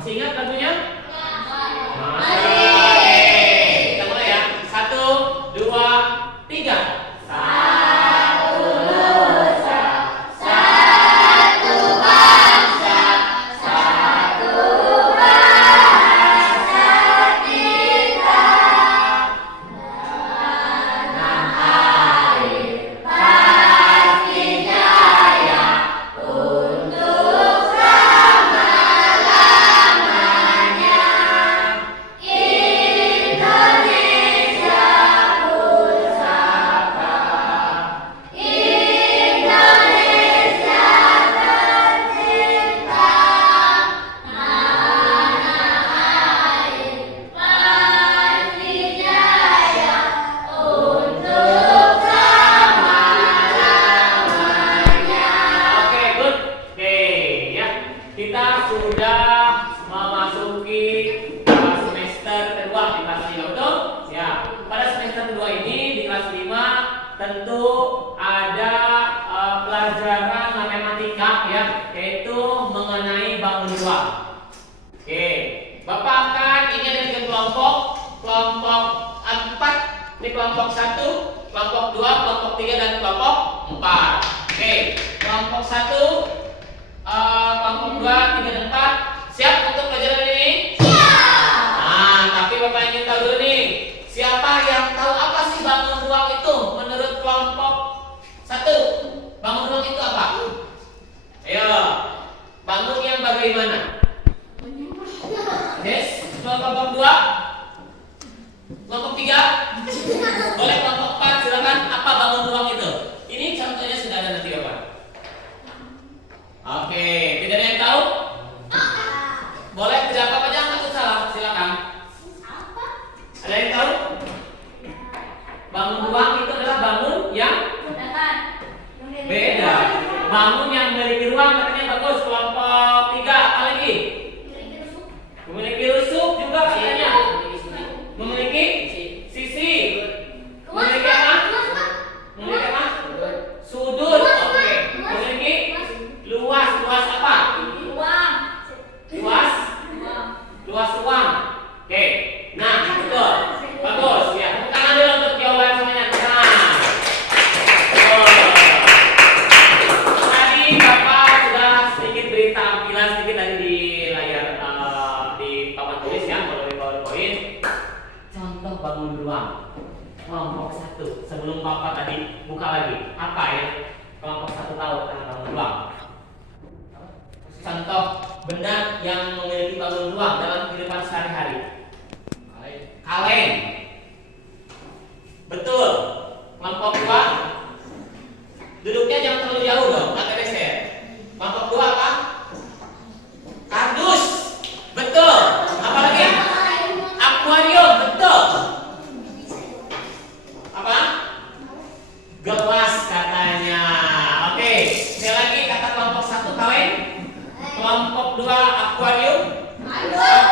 Masih ingat lagunya? Masih. Kita mulai ya. 1, 2, 3. Kita sudah memasuki semester kedua di kelas 5, betul? Ya. Pada semester kedua ini di kelas 5 tentu ada pelajaran matematika ya, yaitu mengenai bangun ruang. Oke, Bapak akan ini ada 3 kelompok. Kelompok 4, ini kelompok 1, kelompok 2, kelompok 3 dan kelompok 4. Oke, kelompok 1, kelompok 2, 3, dan 4 siap untuk pelajaran ini? Iya. Nah, tapi Bapak ingin tahu dulu nih, siapa yang tahu apa sih bangun ruang itu menurut kelompok 1? Bangun ruang itu apa? Ayo, bangun yang bagaimana? Yes, kelompok 2, kelompok 3, boleh kelompok 4, silakan. Apa bangun ruang itu? Ini contohnya sudah ada nanti Bapak. Oke, tidak ada yang tahu? Boleh tidak apa-apa, jangan takut salah, silakan. Ada yang tahu? Bangun ruang itu adalah bangun yang beda. Bangun yang memiliki ruang katanya bagus. Kelompok 3 apa lagi? Memiliki rusuk juga katanya. Memiliki sisi. Memiliki apa? Memiliki apa? Sudut. Oke. Memiliki luas. Luas apa? Luas ruang. Oke. Nah, betul. Bagus ya. Tepuk tangan dulu untuk jawaban semuanya. Nah. Tadi Bapak sudah sedikit beri tampilan sedikit tadi di layar di papan tulis ya, melalui PowerPoint. Contoh bangun ruang. Kelompok 1. Sebelum Bapak tadi buka lagi. Apa ya? Kelompok 1 tahu tentang bangun ruang. Contoh benda yang memiliki bangun ruang dalam kehidupan sehari-hari. Kaleng. Betul. Kelompok 2. Duduknya jangan terlalu jauh dong, agak geser. Kelompok 2 apa? Kardus. Betul. Apa lagi? Akuarium. Betul. Apa? Gelas katanya. Oke. Sekali lagi kata kelompok 1 kaleng. Kelompok 2 akuarium.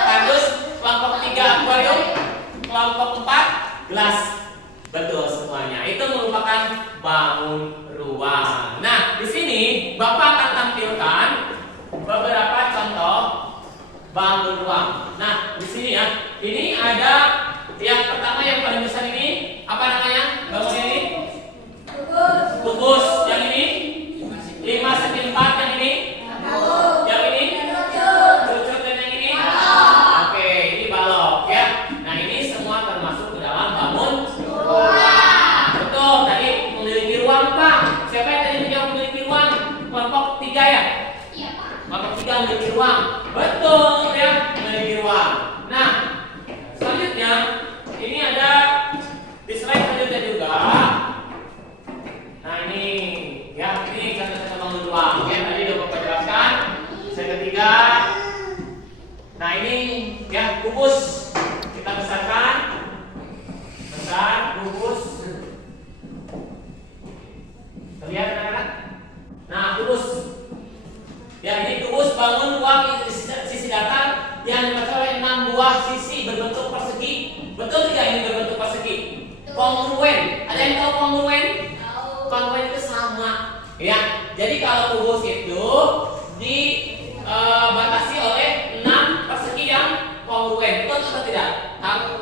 Kardus. Kelompok 3 akuarium. Kelompok 4 gelas. Betul semuanya. Itu merupakan bangun ruang. Nah, di sini Bapak akan tampilkan beberapa contoh bangun ruang. Nah, di sini ya. Ini ada yang pertama yang paling besar ini apa namanya? Bangun ini? Kubus. Yang ini 5 cm. Yang ini? Yang ini? Cucuk. Dan yang ini? Oke, ini balok ya. Nah, ini semua termasuk ke dalam bangun ruang. Betul, tadi memiliki ruang Pak. Siapa yang tadi menjawab memiliki ruang? Kelompok 3 ya? Iya, Pak. Kelompok 3 memiliki ruang. Betul ya, memiliki ruang. Nah, selanjutnya ini ada di slide selanjutnya juga. Nah, ini ya, ini contoh-contoh bangun ruang. Ya, tadi udah Bapak jelaskan. Slide ketiga. Nah, ini ya kubus. Kita besarkan. Besar kubus. Terlihat anak-anak? Nah, kubus. Ya, ini kubus bangun ruang sisi datar yang dibaca oleh 6 buah sisi berbentuk persegi. Betul tidak ini berbentuk persegi? Kongruen. Ada yang tahu kongruen? Kongruen itu sama. Ya, jadi kalau kubus itu dibatasi oleh 6 persegi. tahu atau tidak?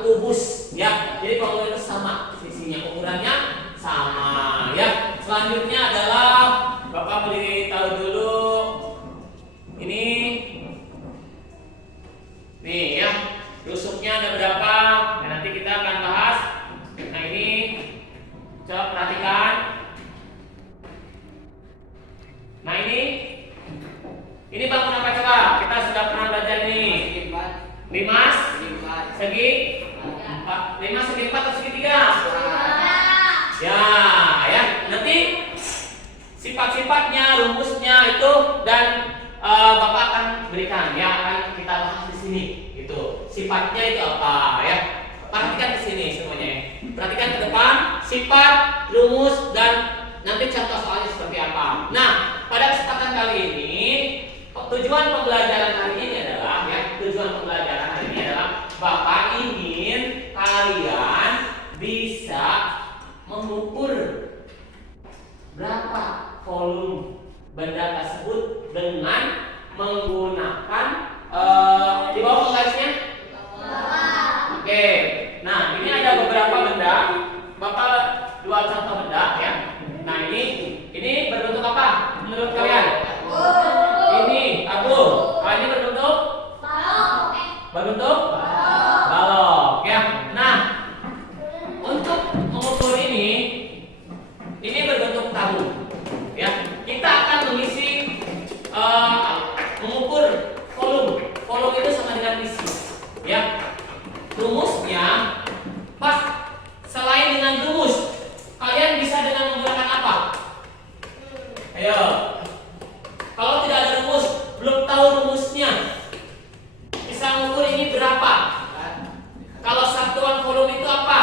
Kubus, ya. Jadi formula itu sama sisinya, ukurannya sama, ya. Selanjutnya adalah Bapak beri tahu dulu ini, nih ya, rusuknya ada berapa? Dan nanti kita akan bahas. Nah ini, coba perhatikan. Nah ini bangun apa coba? Kita sudah pernah belajar nih. Limas, segi 4, 5 segi 4 atau segi 3? Ya, ya. Nanti sifat-sifatnya, rumusnya itu dan Bapak akan berikan, ya, akan kita bahas di sini. Itu sifatnya itu apa, ya? Perhatikan di sini semuanya. Ya. Perhatikan ke depan, sifat, rumus dan nanti contoh soalnya seperti apa. Nah, pada kesempatan kali ini tujuan pembelajaran hari ini adalah, ya, tujuan pembelajaran hari ini adalah Bapak ingin kalian bisa mengukur berapa volume benda tersebut dengan menggunakan di bawah penggarisnya. Oke. Nah, ini ada beberapa benda. Bapak dua contoh benda, ya. Nah, ini berbentuk apa menurut kalian? Ini tabung. Kalau ini berbentuk balok, ya. Nah, untuk mengukur ini berbentuk tabung, ya. Kita akan mengisi mengukur volume. Volume itu sama dengan isi, ya. Rumusnya, Pak, selain dengan rumus, kalian bisa dengan menggunakan apa? Ayo. Kalau tidak ada rumus, belum tahu rumusnya, bisa mengukur ini berapa? Kalau satuan volume itu apa?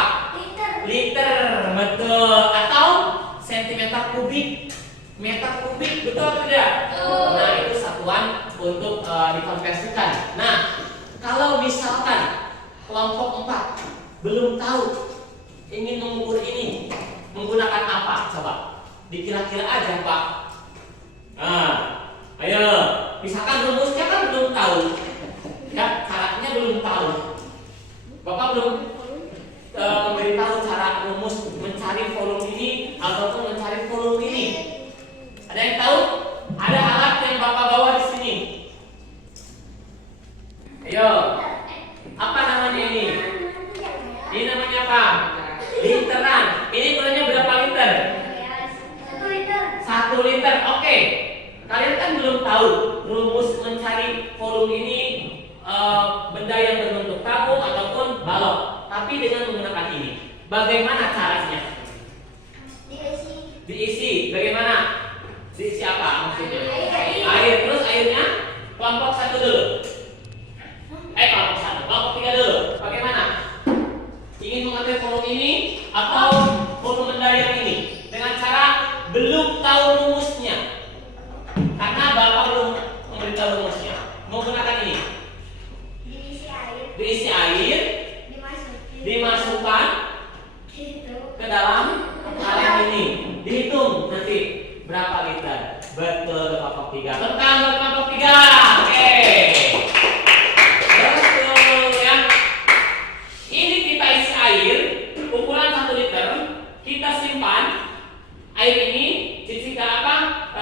Liter, betul. Atau sentimeter kubik, meter kubik, betul atau tidak? Nah, itu satuan untuk dikonversikan. Nah, kalau misalkan kelompok 4 belum tahu ingin mengukur ini menggunakan apa? Coba dikira-kira aja, Pak. Nah, ayo, misalkan rumusnya kan belum tahu, ya, caranya belum tahu. Bapak belum memberitahu cara rumus mencari volume ini ataupun mencari volume ini. Ada yang tahu? Ada alat yang Bapak bawa di sini. Ayo, apa namanya ini? Ini namanya apa? Literan. Ini ukurannya berapa liter? 1 liter. Oke. Kalian kan belum tahu rumus mencari volume ini benda yang berbentuk tabung ataupun balok, tapi dengan menggunakan ini. Bagaimana caranya? Diisi. Bagaimana? Diisi apa maksudnya? Air. Terus airnya kelompok 1 dulu. Kelompok 1. Kelompok 3 dulu. Bagaimana? Ingin mengatur volume ini atau volume benda yang ini? Dengan cara belum tahu rumusnya. Karena Bapak belum memberitahu rumusnya. Menggunakan ini. Diisi air, dimasukkan ke dalam area ini. Dihitung nanti berapa liter. Betul, kelompok 3. Tentang kelompok 3. Oke. Betul, ya. Ini kita isi air ukuran 1 liter. Kita simpan air ini, kita apa?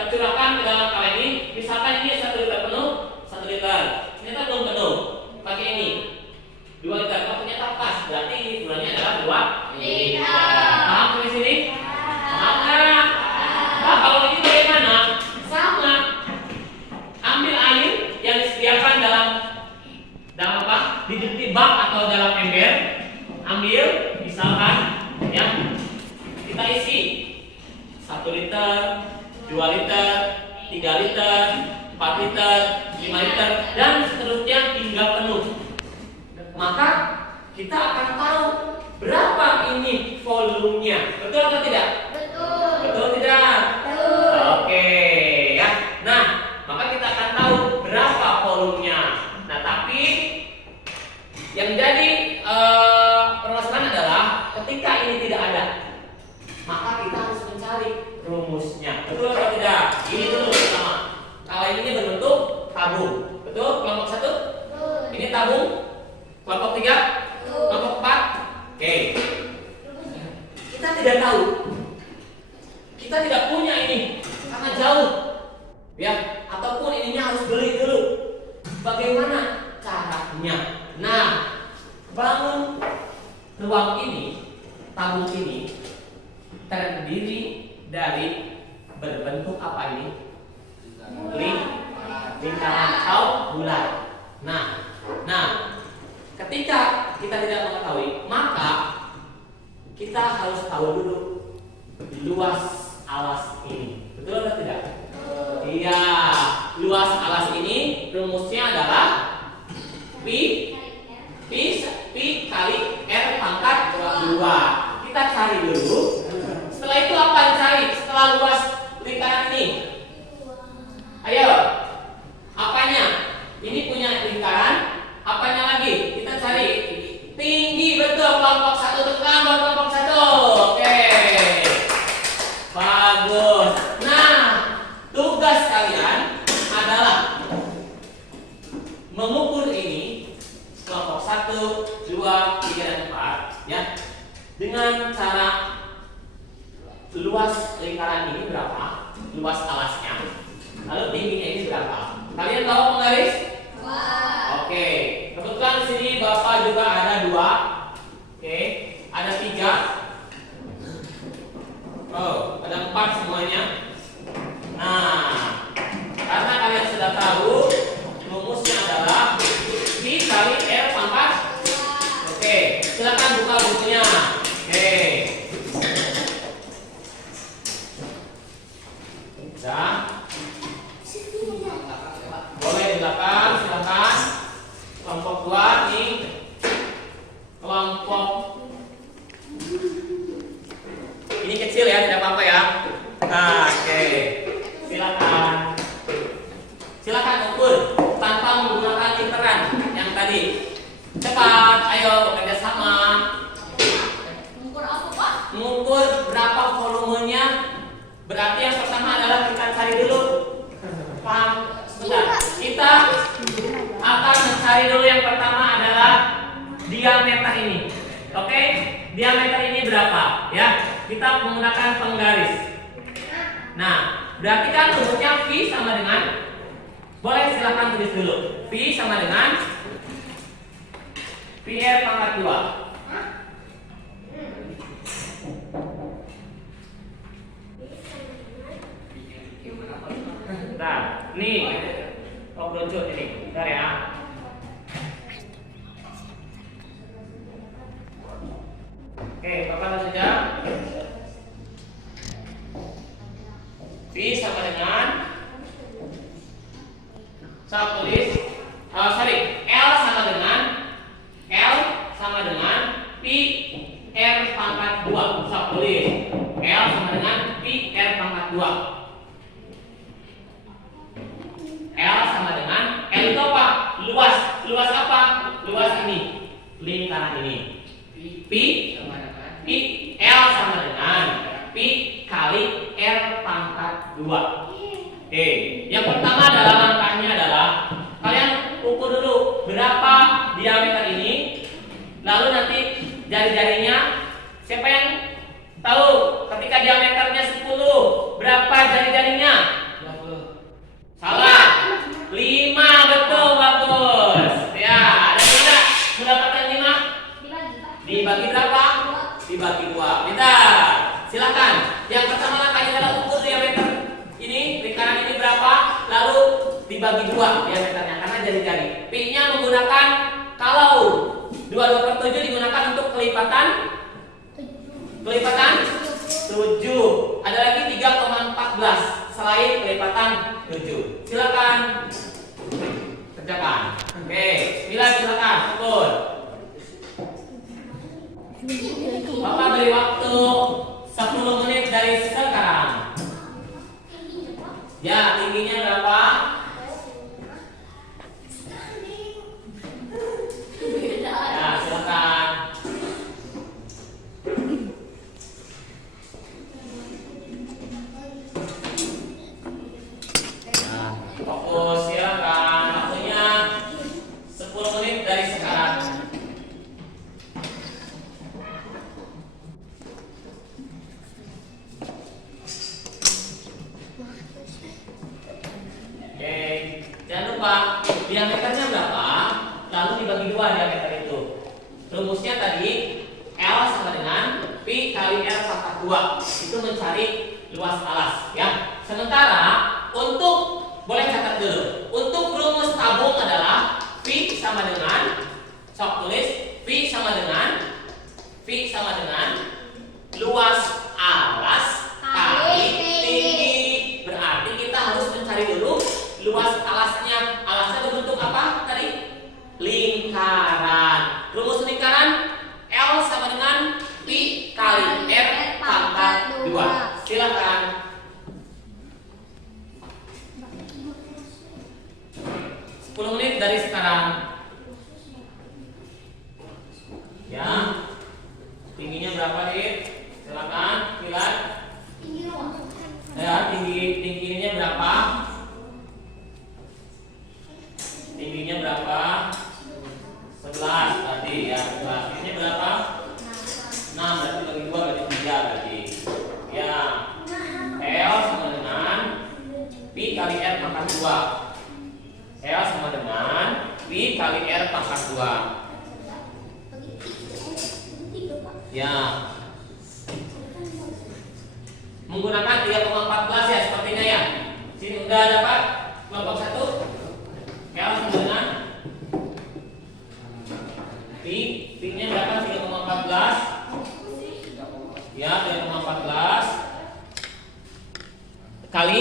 Curahkan ke dalam kaleng ini. Misalkan ini 1 liter penuh, 1 liter. Ternyata belum penuh. Pakai ini 2 liter. Oh, ternyata pas. Berarti ini ukurannya adalah 2 liter. Paham sampai sini? Paham nggak? Nah, kalau ini bagaimana? Sama. Ambil air yang disediakan dalam apa? Di bak atau dalam ember. Ambil, misalkan, ya. Kita isi 1 liter, 2 liter, 3 liter, 4 liter, 5 liter, dan seterusnya hingga penuh. Maka kita akan tahu berapa ini volumenya. Betul atau tidak? Betul tidak? Oke, ya. Nah, maka kita akan tahu berapa volumenya. Nah, tapi yang jadi permasalahan adalah ketika ini tidak ada, maka kita harus mencari rumusnya. Betul atau tidak? Ini dulu pertama. Kalau ini berbentuk tabung. Betul? Kelompok 1? Ini tabung. Kelompok 3? ya, ataupun ininya harus beli dulu. Bagaimana caranya? Nah, bangun ruang ini, tabung ini terdiri dari berbentuk apa ini? Lingkaran atau bulat. Nah, ketika kita tidak mengetahui, maka kita harus tahu dulu luas alas ini. Betul atau tidak? Iya, luas alas ini rumusnya adalah Pi kali R pangkat 2. Kita cari dulu. Setelah itu apa yang cari? Setelah luas lingkaran ini. Ayo. Apanya? Ini punya lingkaran. Apanya lagi? Kita cari tinggi, betul. Kelompok 1 tekan kelompok 1. Oke. Bagus. Nah, tugas kalian adalah mengukur ini kelompok 1, 2, 3, dan 4 ya. Dengan cara luas lingkaran ini berapa? Luas alasnya. Lalu tingginya ini berapa? Kalian tahu penggaris? Oke. Kebetulan di sini Bapak juga ada 2. Oke. Ada 3. Oh, ada 4 semuanya. Nah, karena kalian sudah tahu rumusnya adalah Pi kali R pangkat. Oke, silakan buka bukunya. Oke. Sudah. Boleh di belakang, silakan. Kelompok 2 nih. Kelompok ini kecil ya, tidak apa-apa ya. Nah, oke. Silakan ukur tanpa menggunakan literan yang tadi. Cepat, ayo bekerja sama. Mengukur apa, Pak? Mengukur berapa volumenya. Berarti yang pertama adalah kita cari dulu. Paham? Sebentar. Kita akan mencari dulu yang pertama adalah diameter ini. Oke? Diameter ini berapa? Ya, kita menggunakan penggaris. Nah, berarti kan rumusnya V sama dengan, boleh silakan tulis dulu. V sama dengan PR pangkat 2. Nah, nih, kerucut ini, bentar ya. Oke, Bapak langsung saja. V sama dengan, saya tulis, L sama dengan Pi R pangkat 2. Saya tulis L sama dengan Pi R pangkat 2. L sama dengan, L itu apa? Luas apa? Luas ini, lingkaran ini. Pi L sama dengan Pi kali R pangkat 2. Oke, yang pertama adalah langkahnya adalah kalian ukur dulu berapa diameter ini, lalu nanti jari-jarinya, siapa yang tahu ketika diameternya 10 berapa jari-jarinya? 20. Salah. 5, betul, bagus. Ya, ada tidak mendapatkan 5? Dibagi berapa? Dibagi 2. Bentar. Silakan. Yang pertama langkahnya adalah ukur diameter ini, lingkaran ini berapa, lalu dibagi 2 diameternya karena jari-jari. Pi-nya menggunakan, kalau 22/7 digunakan untuk kelipatan 7. Ada lagi 3,14 selain kelipatan 7. Silakan kerjakan. Oke, silakan ukur. Bapak beri waktu 10 menit dari sekarang. Ya, tingginya berapa? Ya, silakan. Nah, fokus, silakan. Waktunya 10 menit dari sekarang. lupa diameternya berapa, lalu dibagi 2 diameter itu. Rumusnya tadi L sama dengan Pi kali R pangkat 2. Itu mencari luas alas ya. Sementara untuk, boleh catat dulu, untuk rumus tabung adalah Pi sama dengan, sok tulis, Pi sama dengan luas alas kali tinggi. Berarti kita harus mencari dulu luas alasnya. Alasnya berbentuk apa tadi? Lingkaran. Rumus lingkaran L sama dengan Pi kali R pangkat 2. Silakan. 10 menit dari sekarang. Ya. Tingginya berapa, Dit? Silakan, lihat. Ya, tingginya berapa? Tingginya berapa? 11 tadi ya, 11. Tingginya berapa? 6, berarti bagi 2 berarti 3 berarti. Ya. L sama dengan Pi kali R pangkat 2. L sama dengan Pi kali R pangkat 2. Ya. Menggunakan 3,14 ya sepertinya ya. Sini udah dapat kelompok 1. L sama dengan Pi-nya berapa? 3,14. Ya, 3,14 kali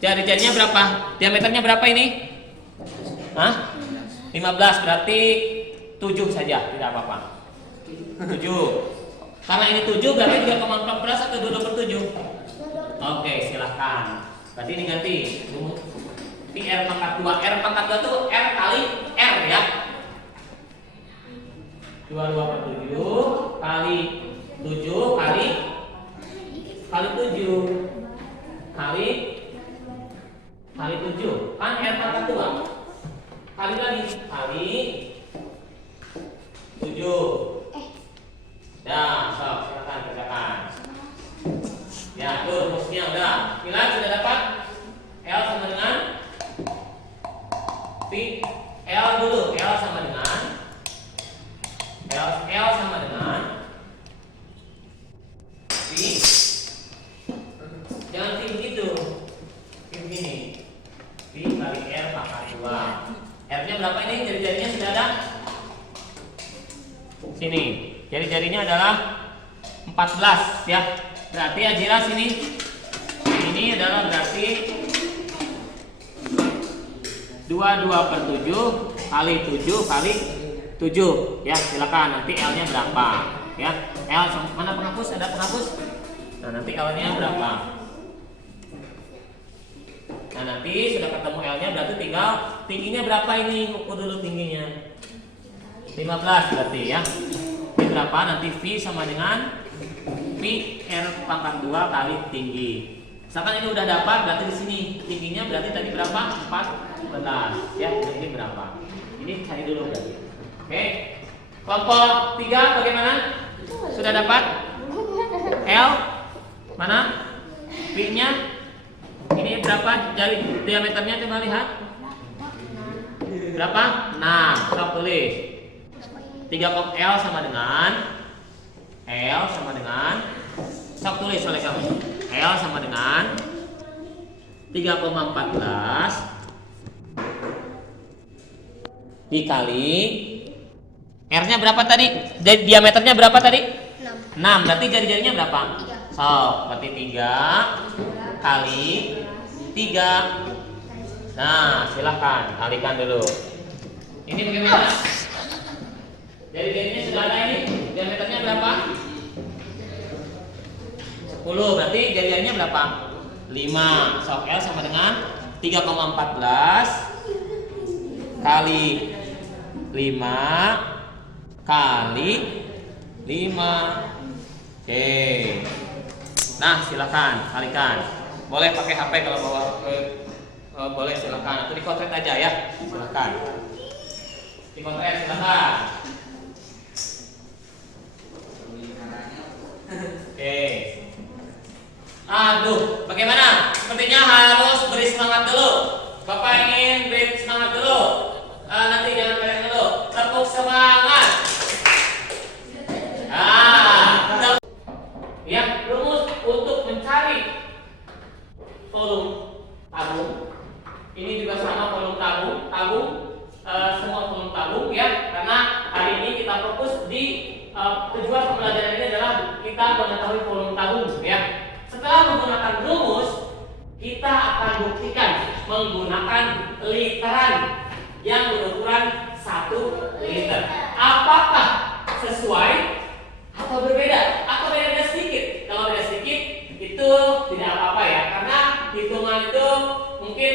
jari-jarinya berapa? Diameternya berapa ini? Hah? 15, berarti 7 saja, tidak apa-apa. 7. Karena ini 7 berarti 3,14 atau 2/7. Oke, silahkan. Berarti ini ganti Pi R pangkat 2. R pangkat 2 itu R kali R ya. 22/7 kali 7 kali 7 kali 7 kan R pangkat 2 kali lagi kali 7. Ya, sok silakan kerjakan. Ya, tuh rumusnya udah. Milan sudah dapat? L sama dengan Pi. L dulu. L sama dengan L sama dengan Pi. Jangan Pi begitu. Pi begini. Pi kali R pangkat 2. R-nya berapa ini? Jari-jarinya sudah ada? Sini. Jari-jarinya adalah 14 ya. Berarti Ajira sini. Ini adalah berarti 22/7 kali 7 kali 7 ya. Silakan nanti L-nya berapa ya. L mana penghapus? Ada penghapus? Nah, nanti L-nya berapa? Nah, nanti sudah ketemu L-nya berarti tinggal tingginya berapa ini? Ukur dulu tingginya. 15 berarti ya. Ini berapa? Nanti V sama dengan Pi R pangkat 2 kali tinggi. Misalkan ini udah dapat, berarti di sini tingginya berarti tadi berapa? 14 ya. Ini berapa? Ini cari dulu berarti. Oke. Kelompok 3 bagaimana? Sudah dapat? L mana? Pi-nya ini berapa? Jari diameternya coba lihat. Berapa? 6. Sok tulis. 3 L sama dengan sok tulis oleh kamu. L sama dengan 3,14 dikali R-nya berapa tadi? Diameternya berapa tadi? 6. Berarti jari-jarinya berapa? Sok, berarti 3 kali 3. Nah, silahkan kalikan dulu. Ini bagaimana? Jari-jarinya sudah ada ini. Diameternya berapa? 10. Berarti jari-jarinya berapa? 5. Sok L sama dengan 3,14 kali 5 kali 5. Oke. Nah, silakan kalikan. Boleh pakai HP kalau bawa boleh silakan. Atau dikotret aja ya. Silakan. Dikotret silakan. Oke. Aduh, bagaimana? Sepertinya harus beri semangat dulu. Bapak ingin beri semangat dulu. Nanti jangan kalian dulu. Tepuk semangat. Ya, rumus untuk mencari volume tabung. Ini juga sama volume tabung. Semua volume tabung ya. Karena hari ini kita fokus di tujuan pembelajaran ini adalah kita mengetahui volume tabung ya. Setelah menggunakan rumus, kita akan buktikan menggunakan literan yang berukuran 1 liter. Apakah sesuai atau berbeda? Atau beda sedikit? Kalau beda sedikit itu tidak apa-apa ya, karena hitungan itu mungkin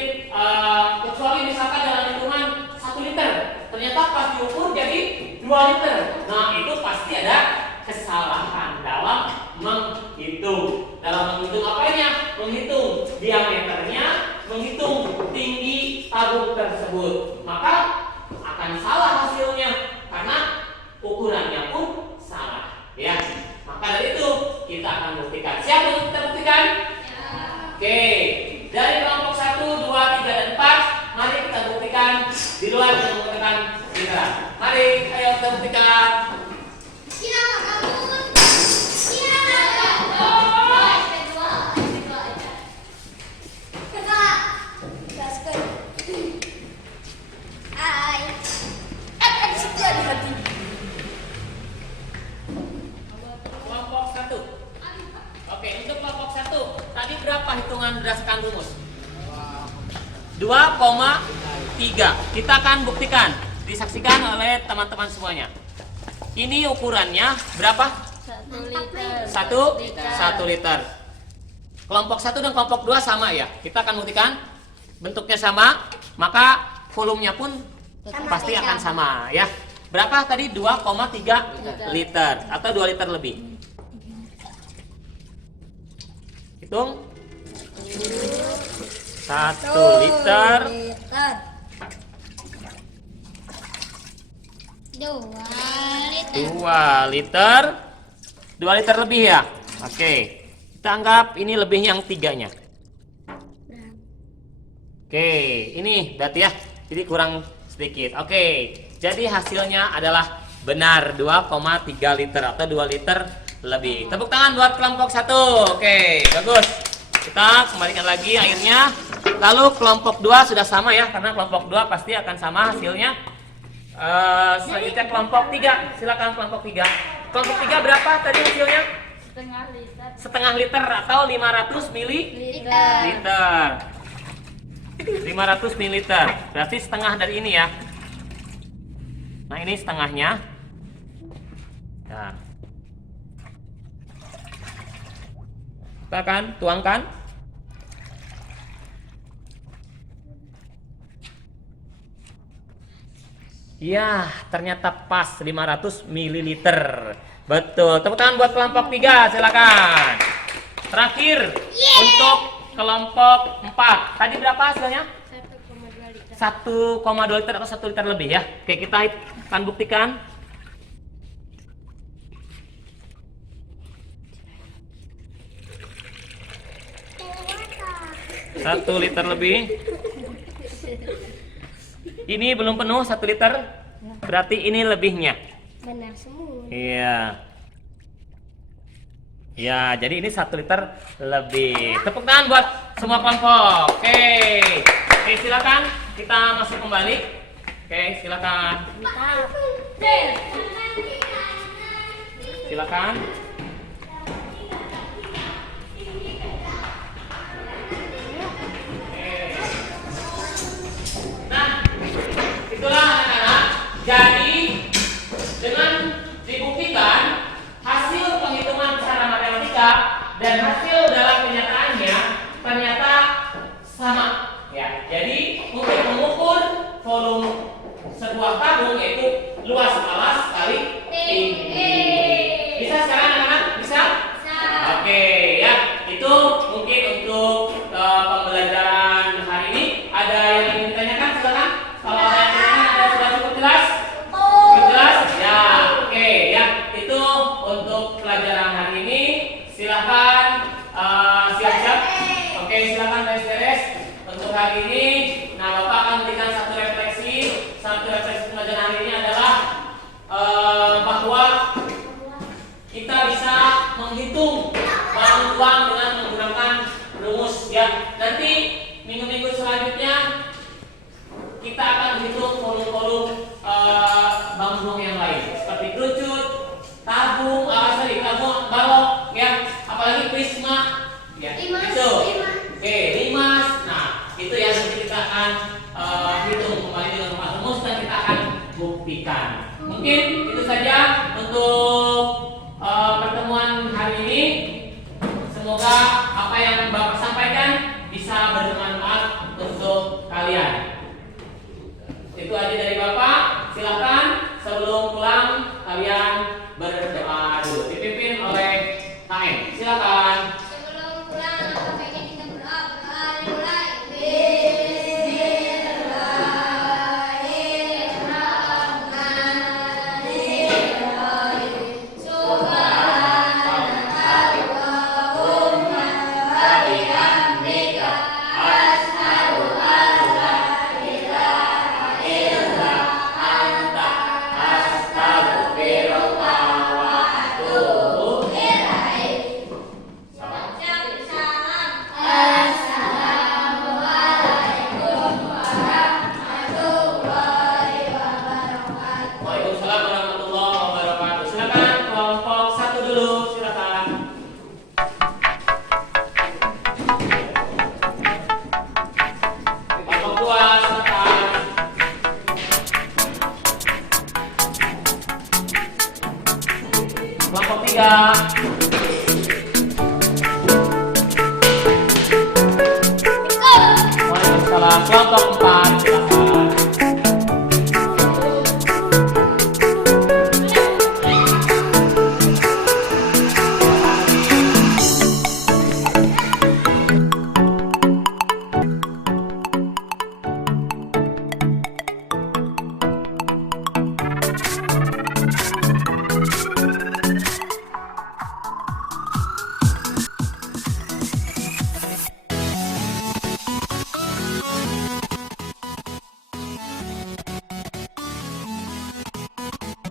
kecuali misalkan dalam hitungan 1 liter ternyata pas diukur jadi 2 liter. Nah, itu pasti ada kesalahan dalam menghitung. Dalam menghitung apanya? Menghitung diameternya, menghitung tinggi tabung tersebut. Maka akan salah hasilnya karena ukurannya pun salah. Ya. Maka dari itu kita akan buktikan. Siap untuk kita buktikan? Ya. Oke. Dari kelompok 1, 2, 3, dan 4, mari kita buktikan di luar dengan menggunakan literan. Mari, ayo kita buktikan. Kelompok 1. Oke, untuk kelompok 1, tadi berapa hitungan berdasarkan rumus? 2,3. Kita akan buktikan, disaksikan oleh teman-teman semuanya. Ini ukurannya berapa? 1 liter. 1 liter. Kelompok 1 dan kelompok 2 sama ya. Kita akan buktikan bentuknya sama, maka volumenya pun pasti akan sama ya. Berapa tadi? 2,3 liter atau 2 liter lebih. Hitung. 1 liter. 2 liter. 2 liter lebih ya. Oke. Kita anggap ini lebih yang 3-nya. Oke, ini berarti ya. Jadi kurang sedikit. Oke. Jadi hasilnya adalah benar 2,3 liter atau 2 liter lebih. Tepuk tangan buat kelompok 1. Oke, bagus. Kita kembalikan lagi airnya. Lalu kelompok 2 sudah sama ya, karena kelompok 2 pasti akan sama hasilnya. Selanjutnya kelompok 3. Silakan kelompok 3. Kelompok 3 berapa tadi hasilnya? Setengah liter atau 500 mililiter. 500 mililiter. Berarti setengah dari ini ya. Nah, ini setengahnya. Nah. Kita akan tuangkan. Ya, ternyata pas 500 ml. Betul. Tepuk tangan buat kelompok 3, silakan. Terakhir untuk kelompok 4. Tadi berapa hasilnya? 1,2 liter atau 1 liter lebih ya. Oke, kita akan buktikan. Satu liter lebih. Ini belum penuh 1 liter. Berarti ini lebihnya. Benar semua. Iya. Ya, jadi ini 1 liter lebih. Tepuk tangan buat semua kelompok. Oke. Oke, silakan kita masuk kembali. Oke, silakan. Silakan. Nah, itulah anak-anak. Jadi dengan dibuktikan hasil penghitungan secara matematika dan hasil dalam kenyataannya ternyata sama ya. Jadi untuk mengukur volume sebuah tabung yaitu luas alas kali tinggi. Bisa sekarang anak-anak? Bisa? Oke ya. Itu mungkin untuk pembelajaran hari ini. Ada yang ingin ditanyakan? Silakan. Kalau ada yang ditanyakan, ada sudah cukup jelas? Cukup jelas? Ya. Oke ya. Itu untuk pelajaran hari ini. Silakan siap-siap. Oke, silakan beres-beres untuk hari ini. Nah, Nanti minggu-minggu selanjutnya kita akan hitung volume-volume bangun yang lain seperti kerucut, tabung, tabung balok, ya, apalagi prisma, ya, itu. Oke, limas. Nah, itu yang nanti kita akan hitung kembali dengan rumah rumus dan kita akan buktikan. Mungkin itu saja untuk pertemuan hari ini. Semoga apa yang Bapak sampaikan bisa bermanfaat untuk kalian. Itu aja dari Bapak. Silakan sebelum pulang kalian berdoa dulu. Dipimpin oleh KM. Silakan. Sebelum pulang, baiknya kita berdoa mulai. Waalaikumsalam warahmatullahi wabarakatuh. Silakan kelompok 1 dulu, silakan. Kelompok 2, silakan. Kelompok 3. Waalaikumsalam. Kelompok 4, silakan.